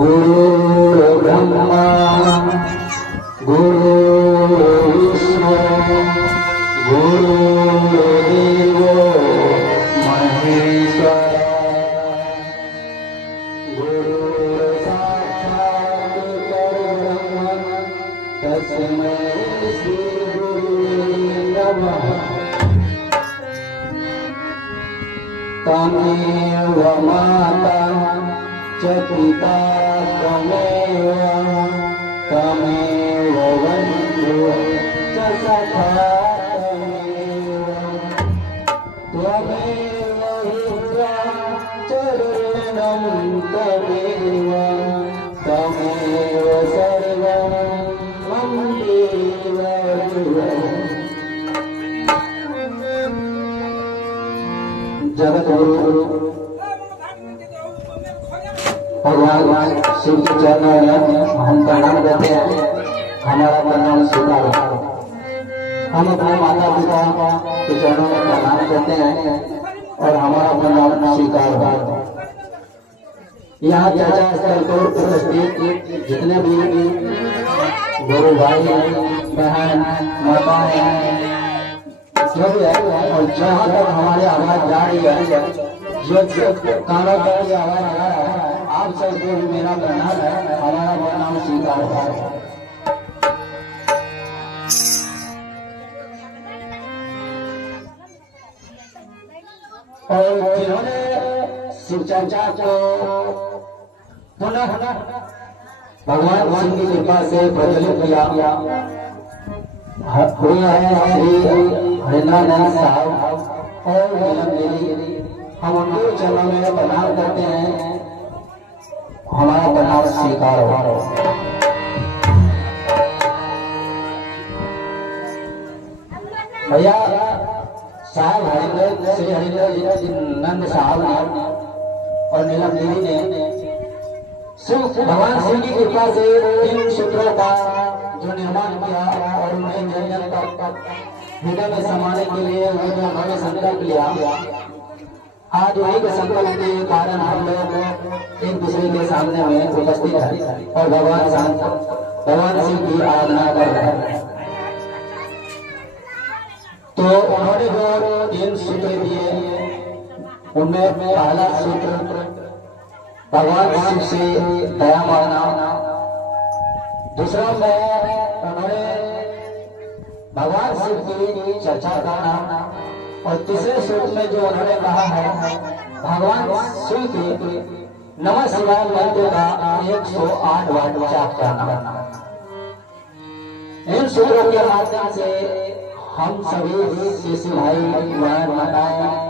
गुरु ब्रह्मा गुरु विष्णु गुरुदेवो महेश्वर गुरु साक्षात् परब्रह्म तस्मै श्री गुरुवे नमः। तमेव माता च पिता त्वमेव तमेव बन्धुः च सखा त्वमेव त्वमेव हित्वा च ऋणं त्वमेव तमेव सर्वं मम देव जगद्गुरु भगवान शिव के चरणों में हम प्रणाम करते हैं। हमारा प्रणाम स्वीकार करो। हम अपने माता पिता के चरणों में प्रणाम करते हैं और हमारा प्रणाम स्वीकार करो। यहाँ चर्चा स्थल पर उपस्थित जितने भी गुरु भाई बहन माताएं जो भी है और जहाँ तक हमारी आवाज जा रही है जो कानों पर आवाज आ रहा है आप सबको भी मेरा प्रणाम है। हमारा प्रणाम स्वीकार करो। और जिन्होंने शिव चर्चा को पुनः भगवान शिव की कृपा से प्रचलित किया हुआ है श्री हरिनारायण साहब और नीलम देवी, हम उनके चरणों में प्रणाम करते हैं। हमारा प्रणाम स्वीकार हो। भैया साहब हरिंदर श्री हरिंदर जी नंद साहब ने और नीलम देवी ने भगवान शिव की कृपा से 3 सूत्रों का जो निर्माण किया और उन्हें जन तक हृदय में समाने के लिए उन्होंने संकल्प लिया। आज वही के संकल्प के कारण हम लोग एक दूसरे के सामने में उपस्थित है और भगवान शिव की आराधना कर रहे हैं। तो उन्होंने जो 3 सूत्र दिए उनमें पहला सूत्र भगवान शिव से दया मांगना, दूसरा में उन्होंने भगवान शिव की चर्चा करना और तीसरे सूत्र में जो उन्होंने कहा है भगवान शिव के नमः शिवाय मंत्र का 108 बार जाप करना। इन सूत्रों के माध्यम से हम सभी शिष्य भाई बहन माताएं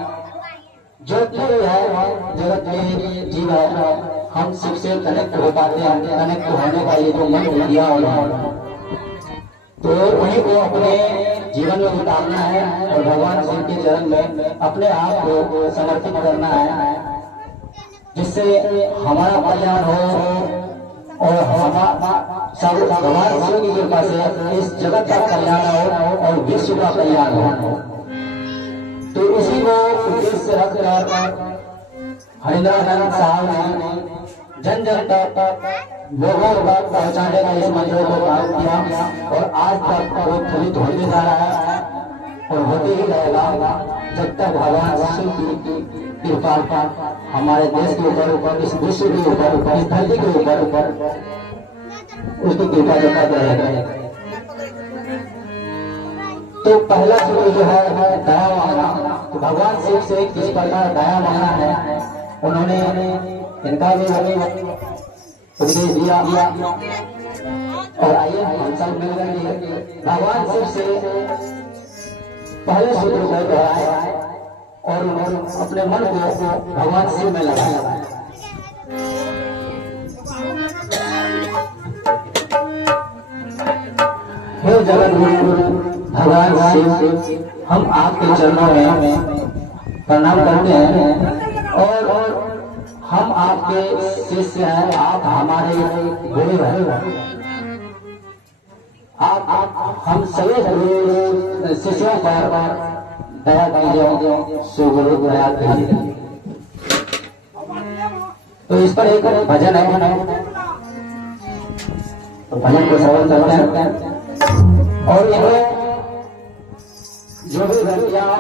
जो है जगत में जीव है हम शिव से कनेक्ट हो पाते हैं। कनेक्ट होने का ये जो मंत्र दिया उन्होंने तो उन्हीं को अपने जीवन में उतारना है और भगवान शिव के चरण में अपने आप को समर्पित करना है जिससे हमारा कल्याण हो और हमारा सब भगवान शिव की कृपा से इस जगत का कल्याण हो और विश्व का कल्याण हो। तो इसी को उद्देश्य रखकर हरिंद्रानंद साहब ने जन जन तक लोगों तक पहुंचाने का इस मंत्र को काम किया और आज तक वो फलित होते जा रहा है और होते ही रहेगा जब तक भगवान शिव की कृपा हमारे देश के ऊपर, इस विश्व के ऊपर, इस धरती के ऊपर उसकी कृपा जब तक रहेगा। तो पहला सूत्र जो है दया मांगना। तो भगवान शिव से किस प्रकार दया मांगना है उन्होंने इनका भी उपदेश दिया। और आइए हम सब मिलकर भगवान शिव से पहले सूत्र को दोहराए और अपने मन को भगवान शिव में लगाया। हे जगत गुरु भगवान शिव, हम आपके चरणों में प्रणाम करते हैं और हम आपके शिष्य हैं, आप हमारे गुरु हैं। आप हम सभी शिष्यों पर दया कीजिए, सुगुरु दया कीजिए। तो इस पर एक भजन है, तो भजन को श्रवण करते हैं। और यह जो भी गलतियां हो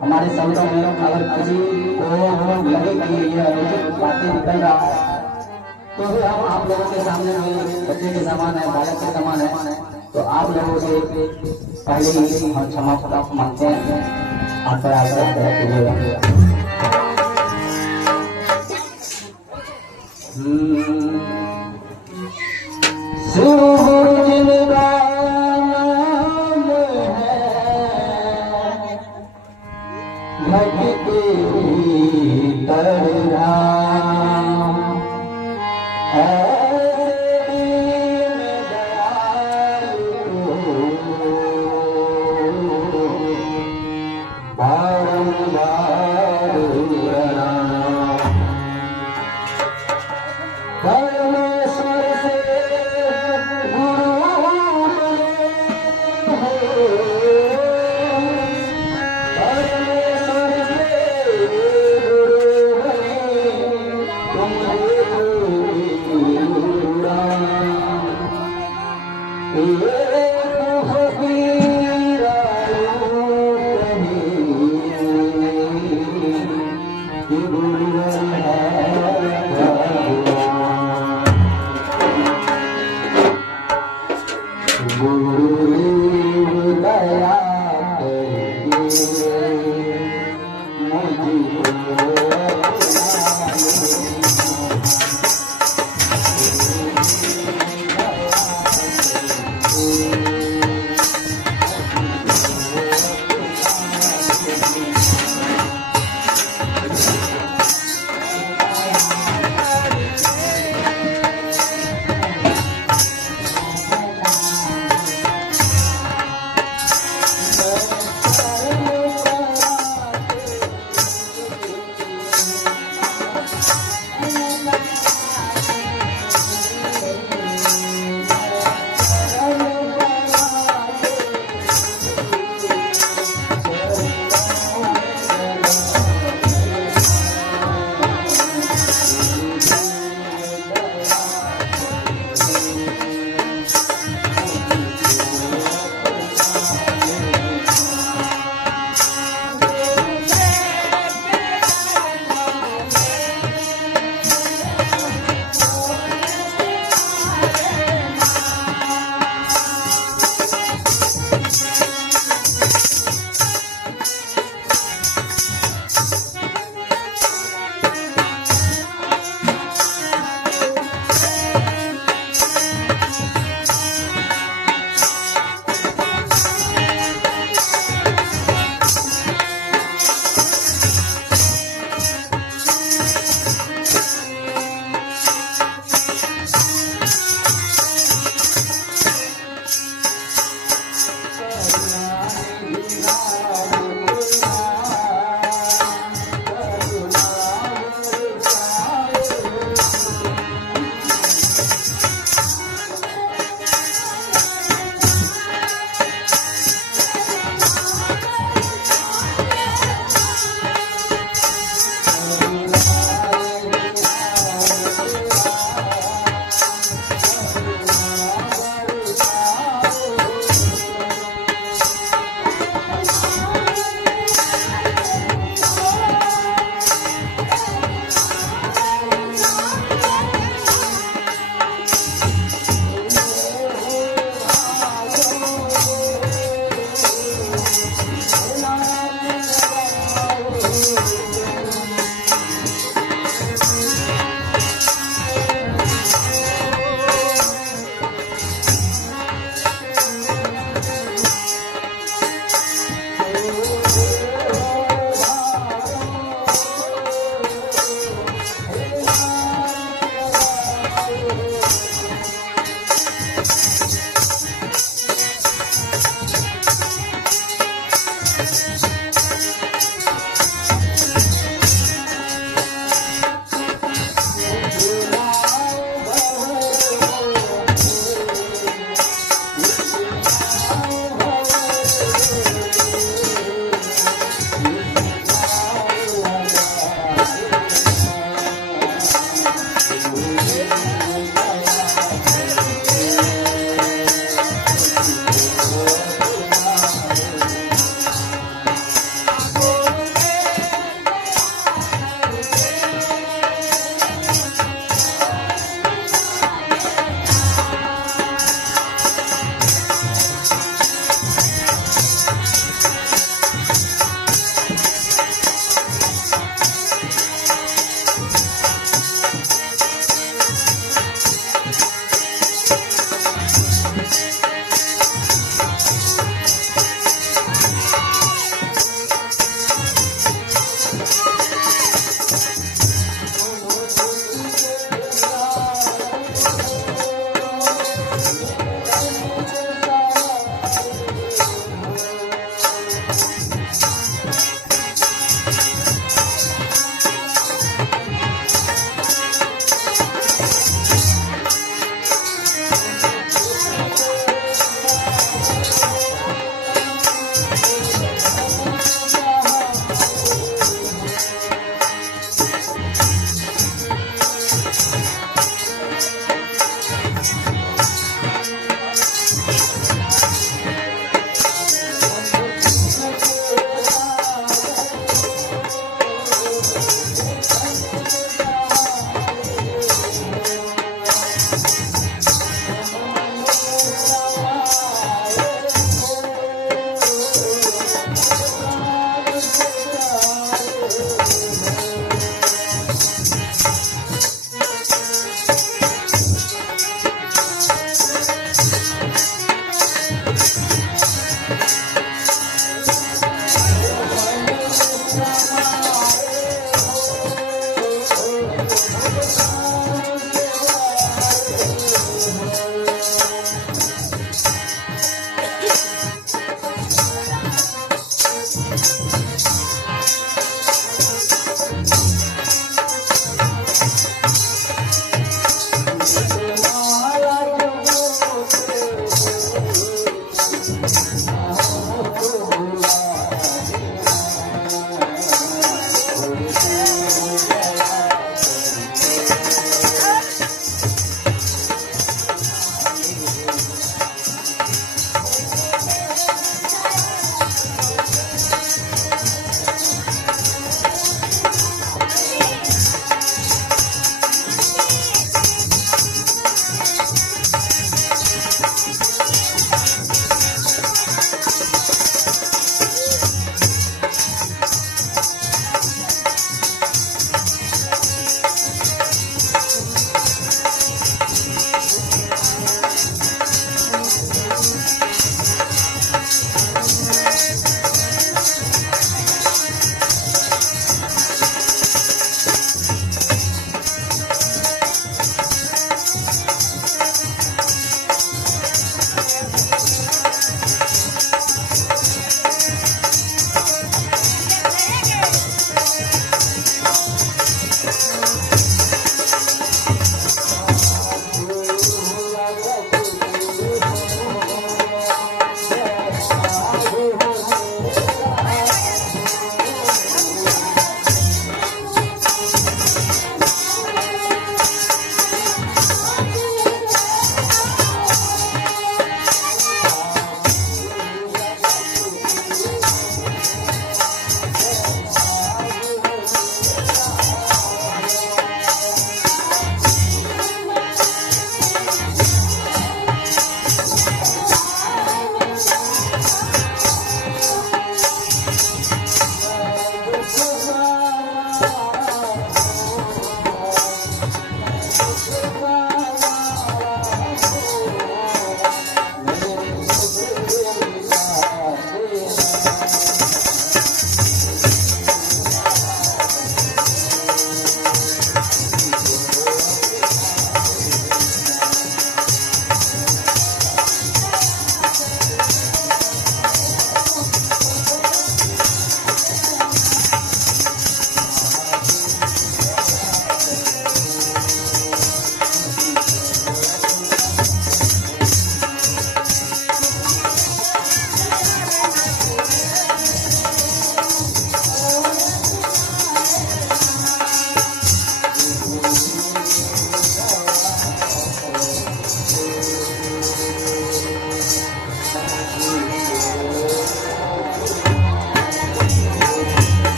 हमारे शब्दों में, अगर किसी को लगे कि ये अनुचित बातें निकल रहा है तो भी हम आप लोगों के सामने बच्चे के समान है, बालक के समान है। तो आप लोगों से पहले ही हम क्षमा मांगते हैं, आप पर आग्रह कीजिएगा।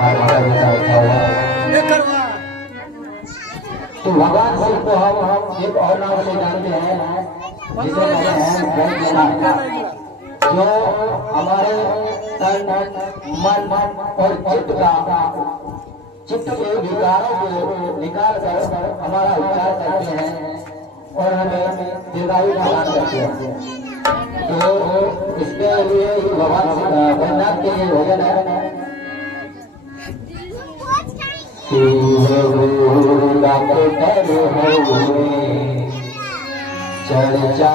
हमारे माता पिता बैठा हुआ। तो भगवान शिव को हम एक और नाम से जानते हैं जिसे कहते हैं वैद्यनाथ, जो हमारे तन मन और चित्त के विकारों को निकाल कर हमारा उपचार करते हैं और हमें दीर्घायु प्रदान करते हैं। तो इसके लिए भगवान वैद्यनाथ के लिए भोजन है। चर्चा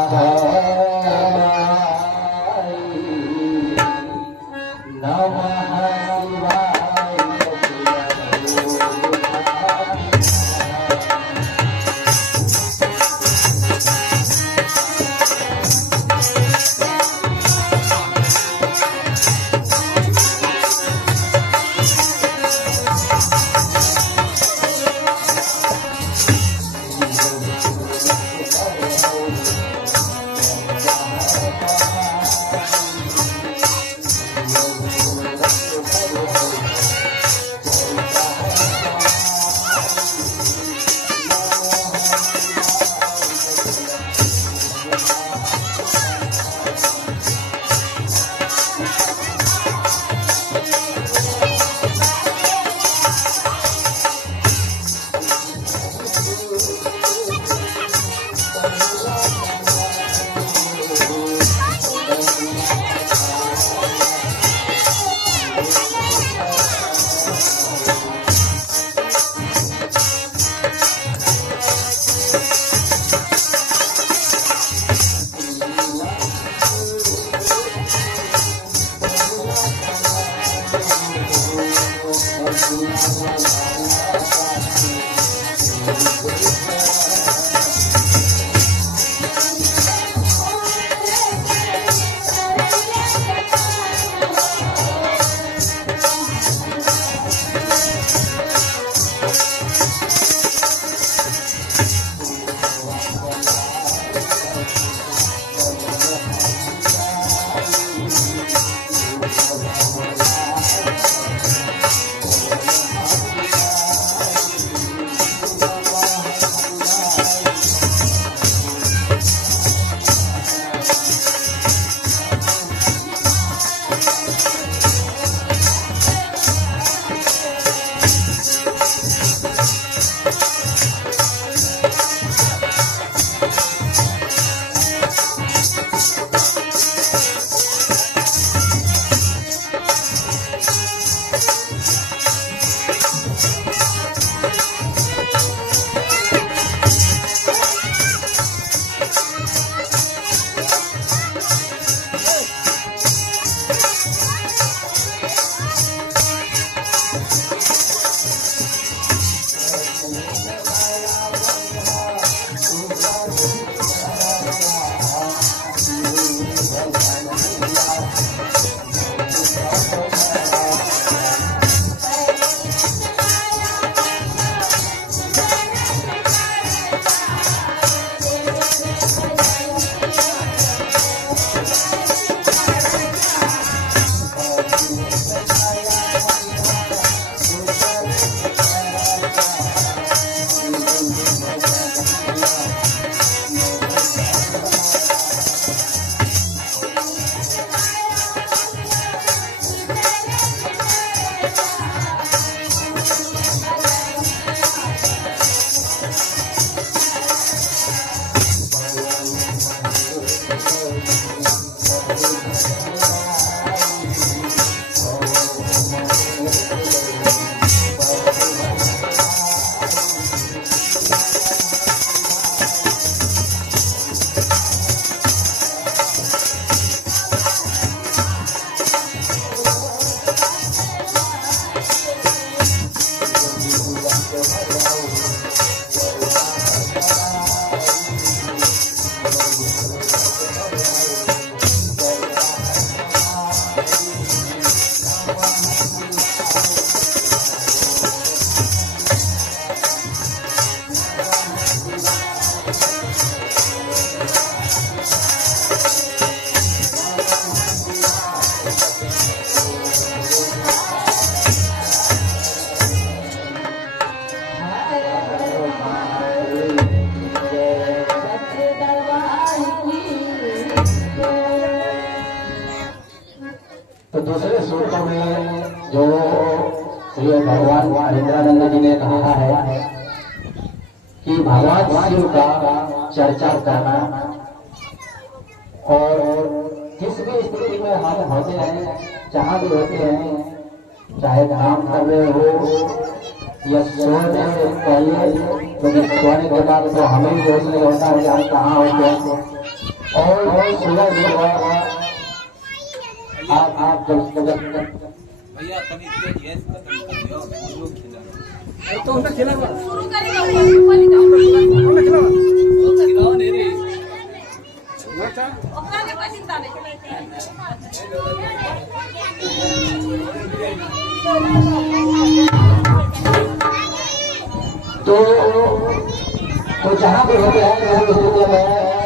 में जो श्री भगवान हरिंद्रानंद जी ने कहा है कि भगवान शिव का चर्चा करना और जिस भी स्थिति में हम होते हैं, जहाँ भी होते हैं, चाहे काम कर रहे हो या सोने से पहले, क्योंकि सोने के बाद तो हमें भी सोच नहीं होता है कि हम कहाँ होते हैं। और सुबह आप जब भैया तो उनका खिला शुरू करेगा वो खिलाओ नहीं रे ओकरा के कोई चिंता नहीं। तो जहाँ भी होते हैं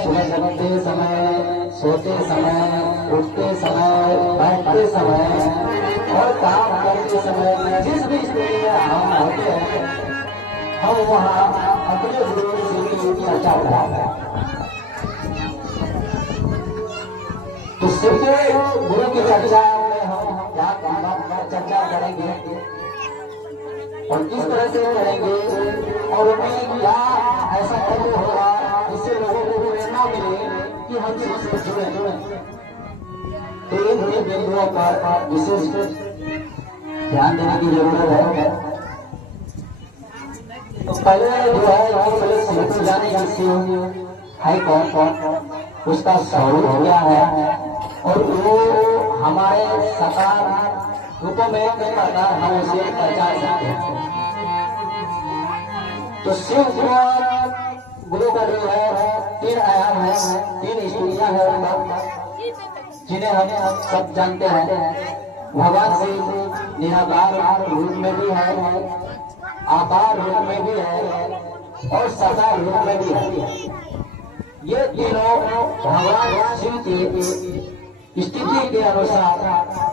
सुबह जगते समय, सोते समय, उठते समय, बैठते समय और काम करते समय, जिस भी स्थिति में हम होते हैं, हम वहाँ अपने गुरु शिव की चर्चा कराते हैं। तो शिव के गुरु की चर्चा में हम चर्चा करेंगे और किस तरह से करेंगे और उन्हें क्या ऐसा कर्म होगा जिससे लोगों को प्रेरणा मिले कि हम शिव से जुड़े। तो इन बिंदुओं पर विशेष ध्यान देने की जरूरत है। तो पहले जो है शिव को जाने की शिव है कौन, उसका स्वरूप क्या है और वो हमारे साकार रूपों में नहीं पता, हम उसे पहचान सकते हैं। तो शिव गुरु का जो है 3 आयाम है, 3 स्थितियां है उनका, जिन्हें हम सब जानते हैं। भगवान शिव निराकार रूप में भी है, आकार रूप में भी है और साकार रूप में भी है। ये तीनों भगवान शिव की स्थिति के अनुसार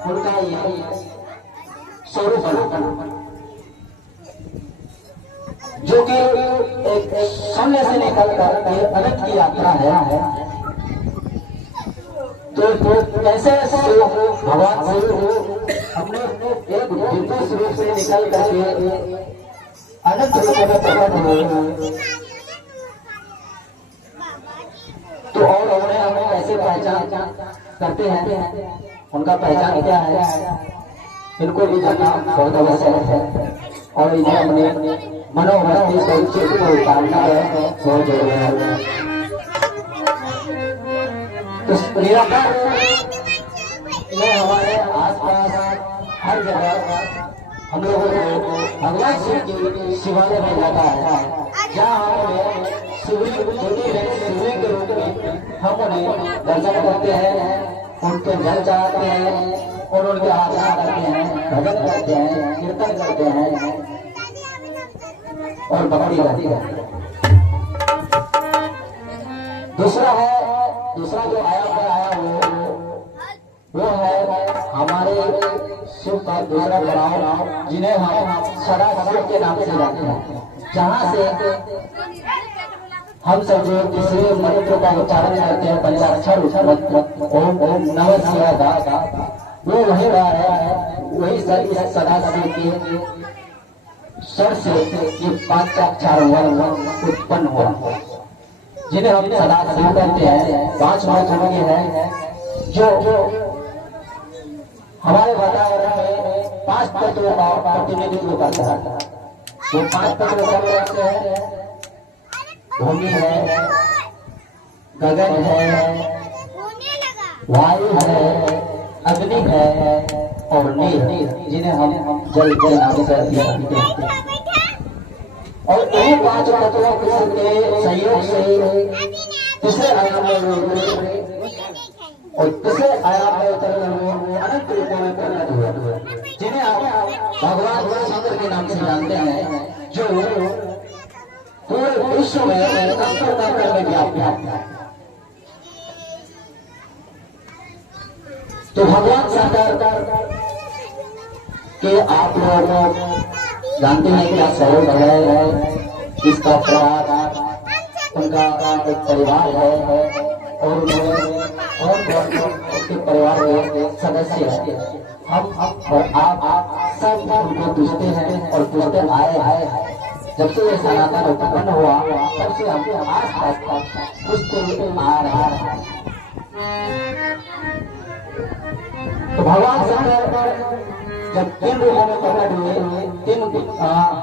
उनका ये स्वरूप जो कि एक शून्य से निकल कर अनंत की यात्रा है। तो कैसे भगवान शिव अपने एक दिव्य स्वरूप से निकल करके अनंत रूप में प्रकट हुए, तो और उन्हें हमें कैसे पहचान करते हैं, उनका पहचान क्या है, इनको भी जानना बहुत आवश्यक है। और इन्हें अपने मनोमस्तिष्क चित्त को उतारना है बहुत जरूरी है। तो निराकार में हमारे आसपास हर जगह हम लोगों को भगवान शिव की शिवालय में लगा है, जहाँ हमें शिवलिंग के रूप में हम उन्हें दर्शन करते हैं, उनके जल चढ़ाते हैं और उनके आराधना करते हैं, भजन करते हैं, कीर्तन करते हैं और भक्ति करते हैं। दूसरा जो आया वो है हमारे शिव का दूसरा प्रभाव, जिन्हें हम सदा शिव के नाम से जानते हैं, जहाँ से हम सब जो दूसरे मंत्र का उच्चारण करते हैं, पंचाक्षर ओम नमः शिवाय, वो वही रहा है, वही सदा शिव के स्वर से ये 5 अक्षर उत्पन्न हुआ, जिन्हें हम सदा शिव कहते हैं। 5 मंत्र हैं जो हमारे वातावरण में 5 तत्वों का प्रतिनिधित्व करता है। वो 5 तत्व कौन रहते हैं? भूमि है, गगन है, वायु है, अग्नि है और नीर, जिन्हें हम जल नाम से जानते हैं। और इन 5 तत्वों के सहयोग से तीसरे आयाम में और तीसरे आयाम में उतरकर वो अनंत रूपों में परिणत हुए, जिन्हें आप भगवान शंकर के नाम से जानते हैं, जो पूरे विश्व में अंतर में व्याप्त है। तो भगवान शंकर के आप लोग जानते हैं क्या स्वरूप है, इसका प्रभाव, उनका एक परिवार है और उन्होंने बहुत उसके परिवार के सदस्य हैं। हम और आप सब उनको पूछते हैं और पूछते आए जब से ये सनातन उत्पन्न हुआ तब से हम आज तक पूछते आ रहे हैं। तो भगवान शंकर जब 3 रूपों में प्रकट हुए,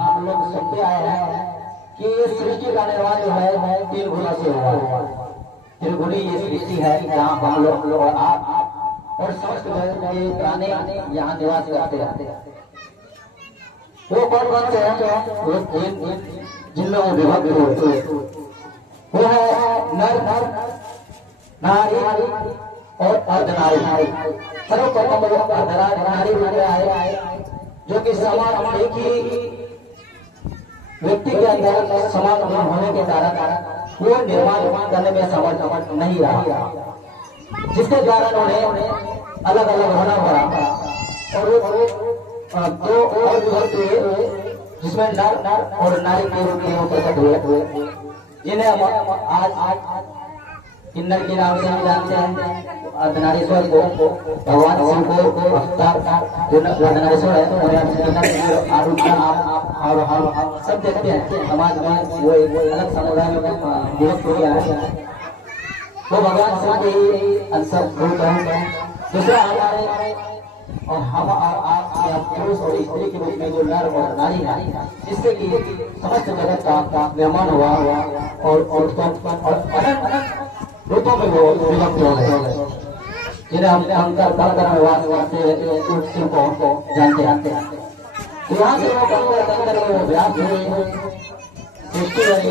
हम लोग सुनते आए हैं कि ये सृष्टि का निर्माण जो है 3 गुणों से हुआ। त्रिगुणी ये सृष्टि है जहाँ हम लोग और आप और समस्त ये प्राणी यहाँ निवास करते हैं। वो कौन से हैं? वो 3 जिनमें वो विभक्त हुए, वो है नर, नारी और अर्धनारी। सर्वप्रथम वो अर्धनारी बन आए जो कि समान एक ही व्यक्ति के अंदर समान होने के कारण वो निर्माण करने में समर्थ नहीं रहा, जिसके कारण उन्हें अलग अलग होना पड़ा। और वो 2 और विभक्त हुए जिसमें नर और नारी के रूप में प्रकट हुए, जिन्हें आज किन्नर के नाम से हम जानते हैं। अर्धनारीश्वर को भगवान शिव को अवतार जो अर्धनारीश्वर है और हम सब देखते हैं समाज में वो अलग समुदाय में विभक्त हो गया है। वो भगवान शिव के ही अंश रूप है। दूसरा हमारे और हम आप पुरुष और स्त्री के रूप में जो नर और नारी है, जिससे कि समस्त जगत का निर्माण हुआ और रूपों में वो विभक्त हो गए, जिन्हें हम कंकर में वास करते को जानते हैं। तो यहाँ से वो कंकर वो व्याप्त हुए, सृष्टि बनी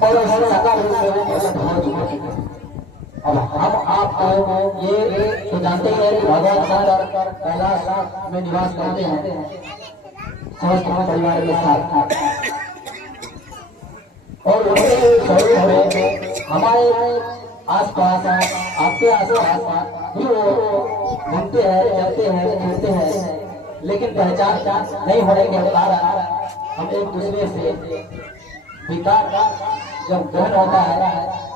और साकार रूप में वो प्रकट हो चुके हैं। अब हम आप ये तो जानते ही है कि भगवान शंकर कैलाश में निवास करते हैं समस्त परिवार के साथ, और शरीर में हमारे आसपास आपके आसपास भी वो घूमते हैं, चलते हैं, खेलते हैं, लेकिन पहचान नहीं होने के कारण हम एक दूसरे से विकार जब ग्रहण होता है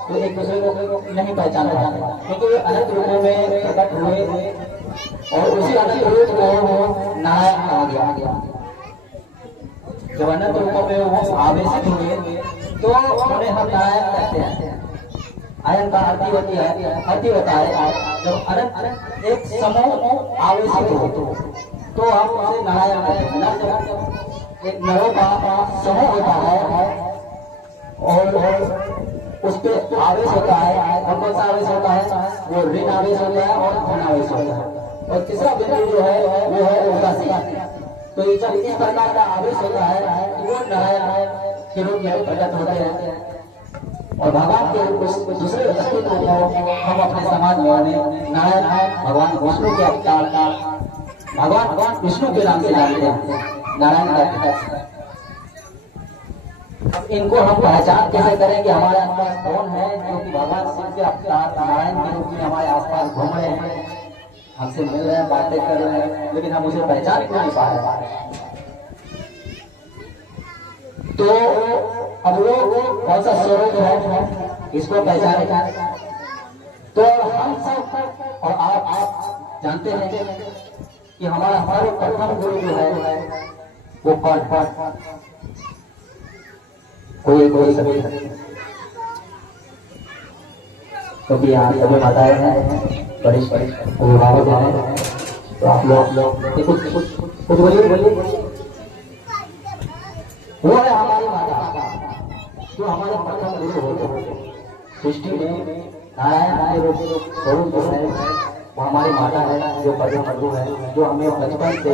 तो एक दूसरे को नहीं पहचाना जाता, क्योंकि वे अनंत रूपों में प्रकट हुए और उसी अनंत रूप को नारायण कहा गया। जब अनंत रूपों में वो आवेशित हुए तो उन्हें हम नारायण कहते हैं। आयन का अति होती है, अति होता है जब अनंत एक समूह आवेशित हो तो हम उसे नारायण कहते हैं। जब एक नरों का समूह होता है और उस पर आवेश होता है, और कौन सा आवेश होता है? वो ऋण आवेश होता है और धन आवेश होता है। और तीसरा बिंदु जो है वो है उदासी। तो जब इस प्रकार का आवेश होता है तो वो नारायण के रूप में प्रकट होते हैं। और भगवान के उस दूसरे अस्तित्व को हम अपने समाज में नारायण भगवान विष्णु के अवतार का भगवान विष्णु के नाम से जानते हैं, नारायण कहते हैं। इनको हम पहचान कैसे करें कि हमारे आसपास कौन है जो कि भगवान शिव के अवतार नारायण के रूप में हमारे आसपास घूम रहे हैं, हमसे मिल रहे हैं, बातें कर रहे हैं, लेकिन हम उसे पहचान क्यों नहीं पा रहे? तो अब वो कौन सा स्वरूप है इसको पहचाने तो हम सब और आप जानते हैं कि हमारा प्रथम गुरु जो है वो पाठ कोई सभी क्योंकि यहाँ सभी माताएं हैं, बड़ी अभिभावक हैं, तो आप लोग कुछ बोलिए। वो है हमारी माता जो हमारे प्रथम गुरु होते हैं। सृष्टि में नारायण के रूप स्वरूप जो है वो हमारी माता है, जो परम गुरु है, जो हमें बचपन से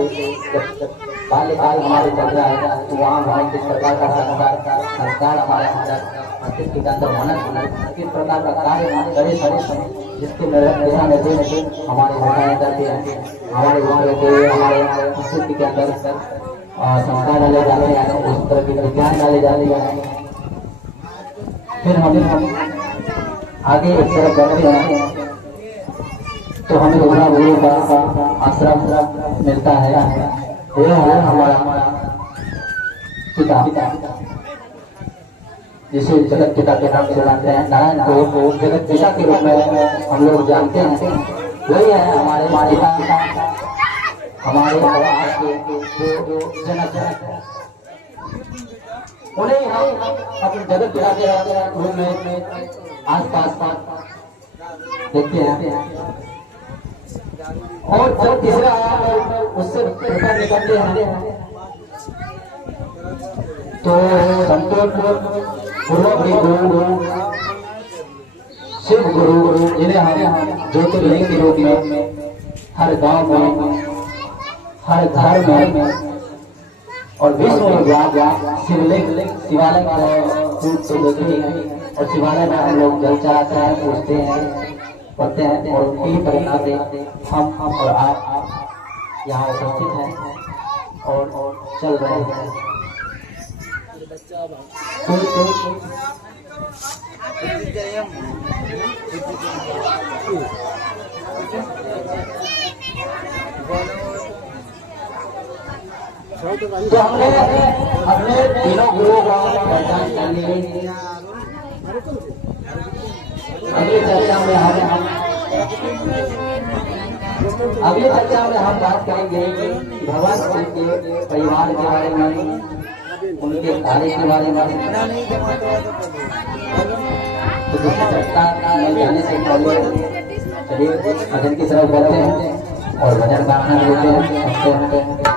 बाल्यकाल हमारे चल रहा है तो वहाँ हमें किस प्रकार का संस्कार हमारे मस्तिष्क के अंदर होना, किस प्रकार का कार्य करे जिसके दिशा निर्देश हमारे माताएं करते हैं। हमारे गुरुओं के हमारे मस्तिष्क के अंदर संस्कार डाले जाते हैं, उस तरह के विज्ञान डाले जाते हैं। फिर हम आगे एक तरफ बढ़ते हैं तो हमें दूसरा गुरु का आश्रम मिलता है, वो है हमारा पिता। जिसे जगत पिता के नाम से जानते हैं, नारायण को जगत पिता के रूप में हम लोग जानते हैं। वही है हमारे पिता, हमारे आपके जो जनक है, उन्हें हम अपने जगत पिता के रूप में आस पास देखते हैं। और जब तीसरा उससे कृपा निकलते हैं तो गुरु शिव गुरु जिन्हें हम ज्योतिर्लिंग के रूप में हर गांव में, हर घर में और विश्व में शिवलिंग शिवालय रूप से देखते हैं। और शिवालय में हम लोग जल चढ़ाते हैं, पूछते हैं, पढ़ते हैं। और उनकी प्रेरणा से हम और आप यहाँ उपस्थित हैं और चल रहे हैं। तो हमने अपने तीनों गुरुओं को पहचान कर ली। अगली चर्चा में हम बात करेंगे भगवान शिव के परिवार के बारे में, उनके कार्य के बारे में। तो चर्चा में जाने से पहले चलिए भजन की तरफ बढ़ते हैं और भजन का आनंद लेते हैं।